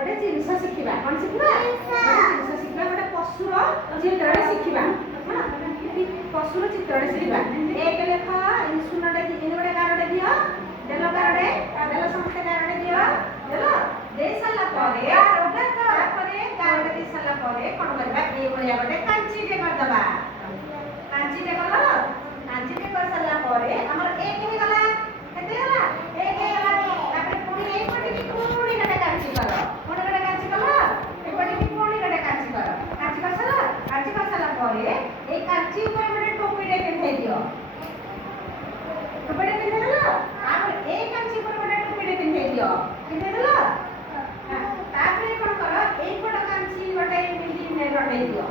गोटे जिनस शिखा कौन शिखा जिनस शिखा गोटे पशुर चित्र शिखा पशुर चित्र शिखा एक लेख सुनटे गोटे गारटे दियो देल गारटे देल समस्ते गारटे दियो देल दे सारा गारटे दे सारा कौन करवा ये भाया गोटे कांचीटे करदबा कांचीटे कल कांचीटे कर सारा आमर एक हो गला केते गला एक हो गला तापर पुणी एक पटे की पुणी गटे कांची कर पुणी गटे कांची कर एक पटे की पुणी गटे कांची कर सारा परे ए कांची ऊपर गोटे टोपीटे पिंधे दियो टोपीटे पिंधे देलो तापर ए कांची ऊपर गोटे टोपीटे पिंधे दियो पिंधे देलो तापर कोन कर एक पट कांची गोटे मिली ने रटे दियो